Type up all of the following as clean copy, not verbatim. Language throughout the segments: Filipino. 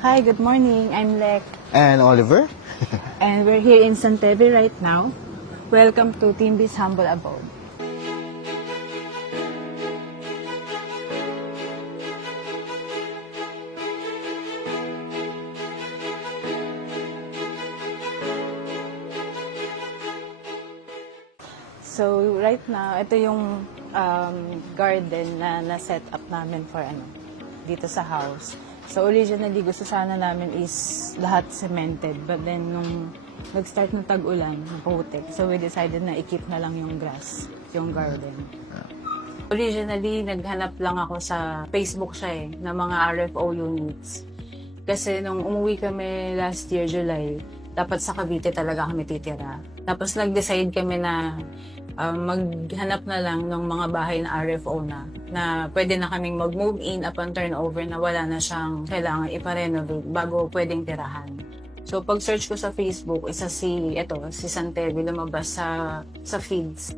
Hi, good morning. I'm Lek, And Oliver? and we're here in Santeve right now. Welcome to Timby's Humble Abode. So, right now, ito yung garden na na-set up namin for dito sa house. So, originally, gusto sana namin is lahat cemented. But then, nung nag-start ng tag-ulan, naputik. So, we decided na i-keep na lang yung grass, yung garden. Originally, naghanap lang ako sa Facebook siya ng mga RFO units. Kasi nung umuwi kami last year, July, dapat sa Cavite talaga kami titira. Tapos nag-decide kami na maghanap na lang ng mga bahay na RFO na pwede na kaming mag-move in upon turnover na wala na siyang kailangan ipa-renovate bago pwedeng tirahan. So pag-search ko sa Facebook, si Santeve lumabas sa feeds.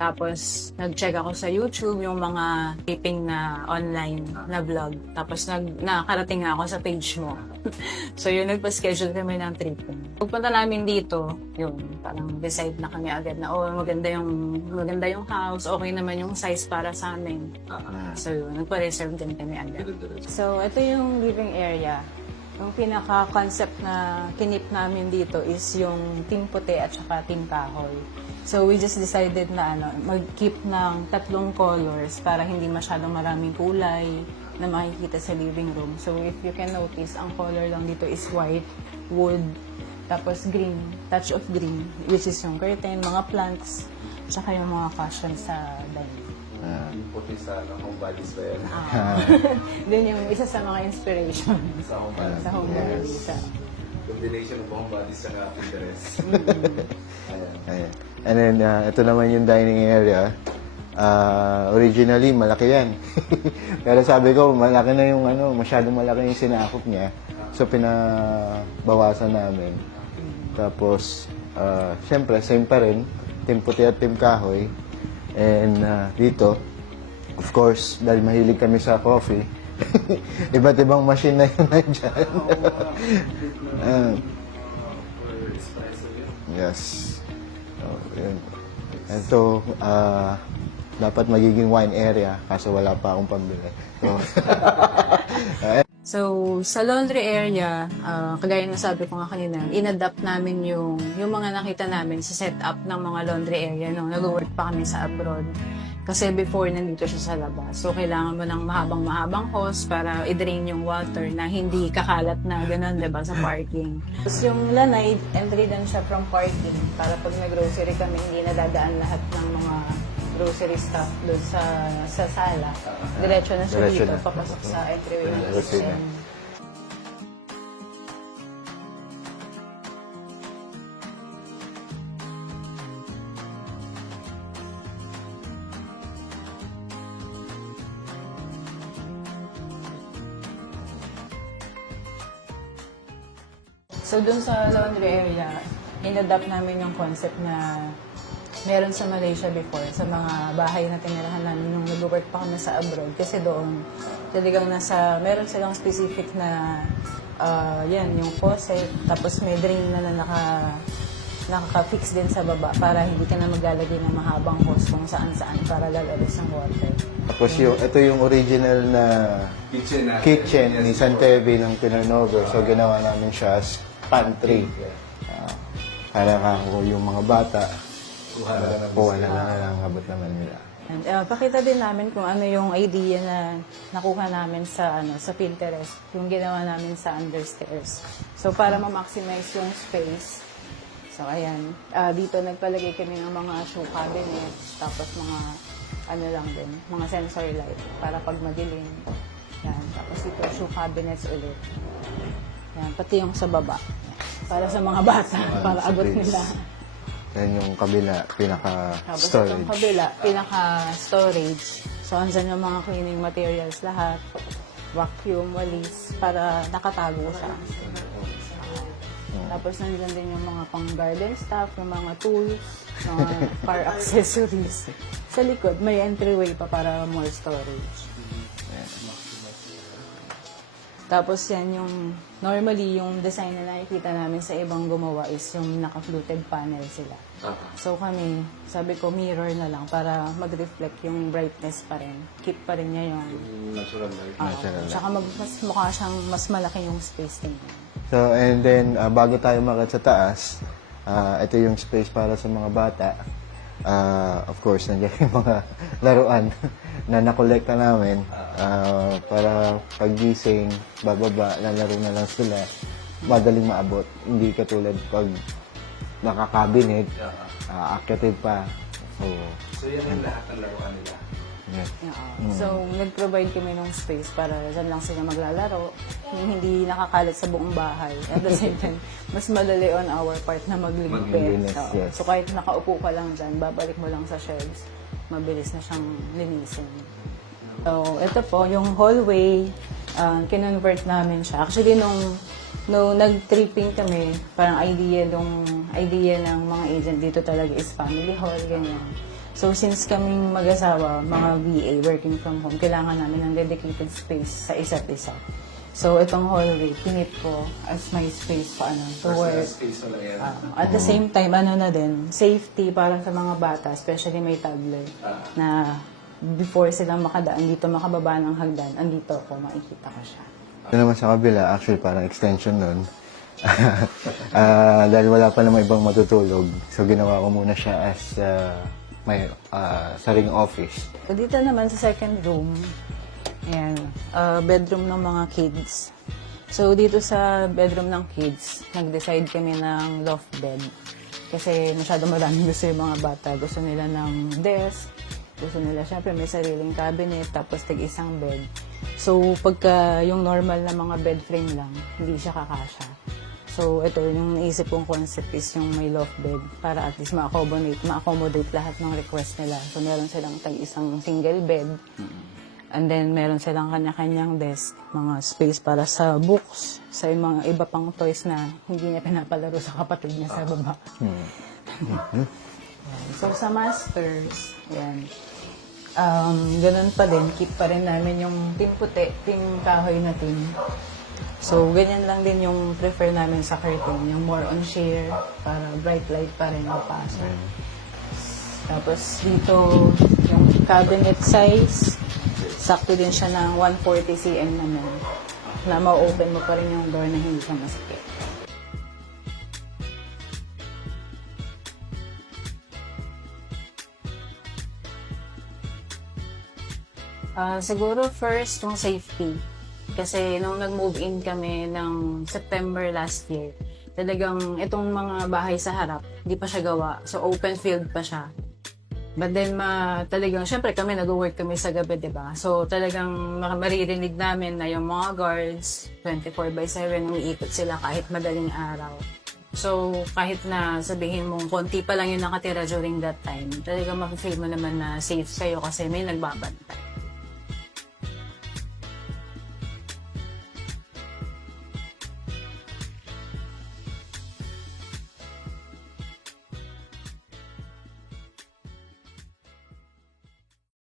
Tapos, nag-check ako sa YouTube yung mga taping na online na vlog. Tapos, nakarating nga ako sa page mo. So, yun, nagpa-schedule kami ng tripping. Pagpunta namin dito, yun, parang decide na kami agad na, maganda yung house, okay naman yung size para sa amin. So, yun, nagpa-reserve din kami agad. So, ito yung living area. Yung pinaka-concept na kinip namin dito is yung team puti at saka team kahoy. So we just decided na mag-keep ng 3 colors para hindi masyadong maraming kulay na makikita sa living room. So if you can notice, ang color lang dito is white, wood, tapos green, touch of green, which is yung curtain, mga plants, saka yung mga cushions sa dining. Yung puti sa home values ba yan? Then yung isa sa mga inspiration Sa home values. sa home values. Combination ng home values sa Pinterest. Ayan. And then, ito naman yung dining area. Originally, malaki yan. Pero sabi ko, malaki na yung masyadong malaki yung sinakop niya. So, pinabawasan namin. Tapos, syempre, same pa rin. Team puti at team kahoy. And dito, of course, dahil mahilig kami sa coffee, iba't ibang machine na yun nandyan. Yes. Yun. Ito, dapat magiging wine area, kaso wala pa akong pambili. So, sa laundry area, kagaya ng sabi ko nga kanina, in-adapt namin yung mga nakita namin sa setup ng mga laundry area nung nag-work pa kami sa abroad. Kasi before, nandito siya sa labas. So, kailangan mo ng mahabang hose para i-drain yung water na hindi kakalat na gano'n, diba, sa parking. Tapos yung lanay, entry din siya from parking para pag nag-grocery kami, hindi nadadaan lahat ng mga grocery stuff doon sa sala. Diretso na siya Diretso dito, na. papasok sa entryway ng Grocery kitchen. na. So, dun sa laundry area, in-adapt namin yung concept na meron sa Malaysia before, sa mga bahay na tinirahan namin nung nag-work pa kami sa abroad. Kasi doon, talagang meron silang specific na, yung faucet, tapos may drain na nakaka-fix din sa baba para hindi ka na maglalagay ng mahabang hose kung saan-saan para lalabas ang water. Tapos ito yung original na kitchen ni Santeve ng turnover. So, ginawa namin siya as pantry. Para yung mga bata, kuha na lang, abot naman nila. And, pakita din namin kung ano yung idea na nakuha namin sa Pinterest, yung ginawa namin sa understairs. So, para ma-maximize yung space. So, ayan. Dito nagpalagay kami ng mga shoe cabinets, tapos mga mga sensor light para pag madilim. Yan. Tapos dito shoe cabinets ulit. Yan. Pati yung sa baba. Para sa mga bata, para abot nila. Yan yung kabila, Tapos pinaka-storage. itong kabila, pinaka-storage. So, andyan yung mga cleaning materials lahat. Vacuum, walis, para nakatago siya. Tapos nandyan din yung mga pang-garden stuff, yung mga tools, mga car accessories. Sa likod, may entryway pa para more storage. Tapos yan yung, normally yung design na nakikita namin sa ibang gumawa is yung naka-fluted panel sila. So kami, sabi ko mirror na lang para mag-reflect yung brightness pa rin. Keep pa rin niya yung... Natural light. Natural Tsaka mas mukha siyang mas malaki yung space niya. So, and then, bago tayo makit sa taas, ito yung space para sa mga bata. Of course, nandiyan yung mga laruan na nakolekta namin para paggising, bababa, lalaro na lang sila. Madaling maabot. Hindi katulad pag nakakabinet, akyatin pa. So yan ang lahat ng laruan nila. Yeah. So, nag-provide kami ng space para dyan lang sila maglalaro. Yung hindi nakakalat sa buong bahay. At the same time, mas madali on our part na maglimpit. Maglinis, yes. So, kahit nakaupo ka lang dyan, babalik mo lang sa shelves, mabilis na siyang linisin. So, ito po, yung hallway, kinonvert namin siya. Actually, nung nag-tripping kami, parang idea ng mga agent dito talaga is family hall, ganyan. So, since kaming mag-asawa, mga VA, working from home, kailangan namin ng dedicated space sa isa't isa. So, itong hallway, pinit ko as my space to Personal work. space na yan. At the same time, na din, safety para sa mga bata, especially may toddler, na before silang makadaan dito, makababa ng hagdan, andito ako, makikita ko siya. Ito naman sa kabila, actually parang extension nun. Dahil wala pa namang ibang matutulog, so ginawa ko muna siya as may saring office. So, dito naman sa second room, ayan, bedroom ng mga kids. So, dito sa bedroom ng kids, nag-decide kami ng loft bed. Kasi masyado maraming gusto yung mga bata. Gusto nila ng desk, gusto nila, syempre, may sariling cabinet, tapos tig-isang bed. So, pagka yung normal na mga bed frame lang, hindi siya kakasya. So, ito, yung naisip kong concept is yung may loft bed para at least ma-accommodate lahat ng request nila. So, meron silang isang single bed. And then, meron silang kanya-kanyang desk, mga space para sa books, sa mga iba pang toys na hindi niya pinapalaro sa kapatid niya sa baba. So, sa masters, yan. Ganun pa din, keep pa rin namin yung team puti, team kahoy na team. So, ganyan lang din yung prefer namin sa curtain, yung more on sheer, para bright light pa rin mapasok. Tapos dito, yung cabinet size, sakto din siya ng 140 cm naman. Na ma-open mo pa rin yung door na hindi ka masakit. Siguro first, yung safety. Kasi nung nag-move in kami ng September last year, talagang itong mga bahay sa harap, hindi pa siya gawa. So, open field pa siya. But then, talagang, syempre kami, nag-work kami sa gabi, diba? So, talagang maririnig namin na yung mga guards, 24/7, umiikot sila kahit madaling araw. So, kahit na sabihin mong konti pa lang yung nakatira during that time, talagang ma-feel mo naman na safe kayo kasi may nagbabantay.